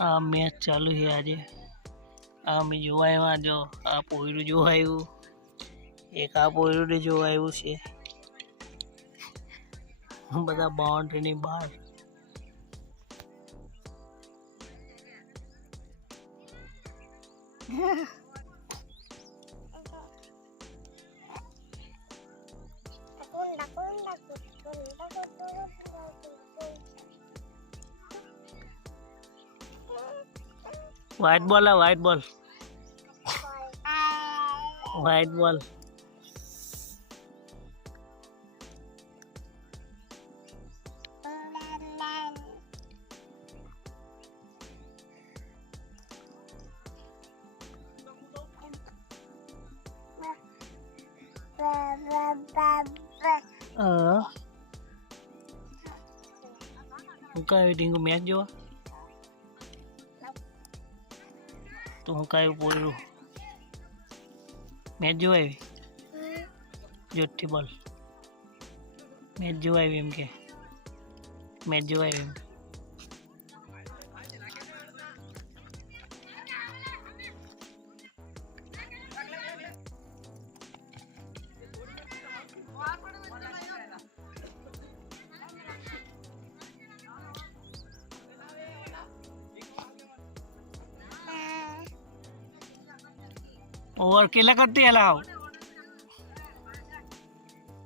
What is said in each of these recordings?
આ મેચ ચાલુ છે આજે. આ અમે જોવા આવ્યા જો, આ પોયરું જોવા આવ્યું એક આ પોયરું જોવા આવ્યું છે. બધા બાઉન્ડ્રીની બહાર. व्हाइट बॉल है white ball white ball ờ cái điện của mẹ chưa તો હું કાંઈ બોલું? મેચ જોવા આવી જોઠ્ઠી બોલ. મેચ જોવાય એમ કે. મેચ જોવા આવી એમ और केला करती है, लाओ।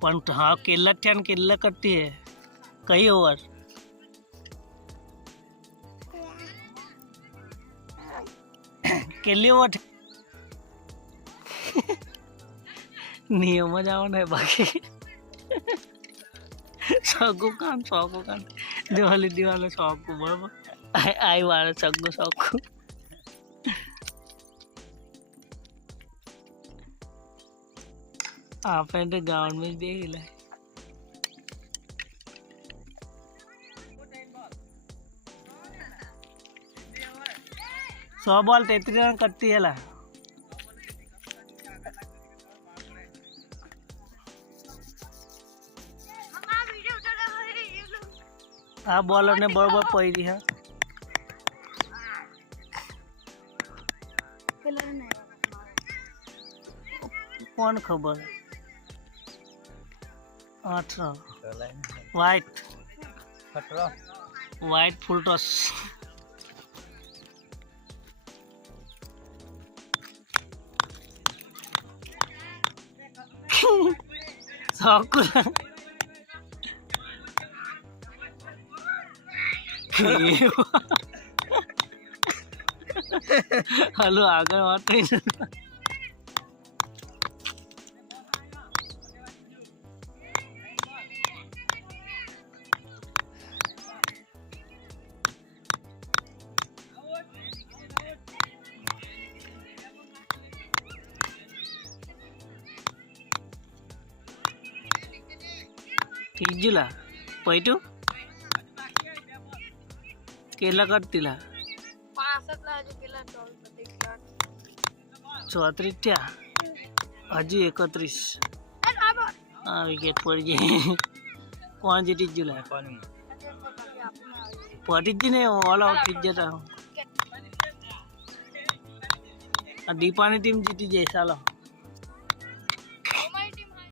पंट हाँ केला चैन केला करती है। कई और? केली वठ नियम जावन है बाकी। सबको काम सबको काम दिवाली दिवाली सबको बराबर आई वाला सबको सबको आपने तो सौ बॉल तो तैतीस रन है बॉलर ने पड़ी दी है कौन खबर? આઠસો વ્હાઈટ વ્હાઈટ ફૂલ ટોસ સાકું હલો આગળ વાત થઈ ઠીકજુલા પૈટું કેટલા કરતીલા ચોત્રીસ થયા હજી એકત્રીસ હા વિકેટ પડી ગઈ કોણ જીતી જુલા પટી જ ને ઓલ આઉટ થઈ જતા દીપાની ટીમ જીતી જાય ચાલો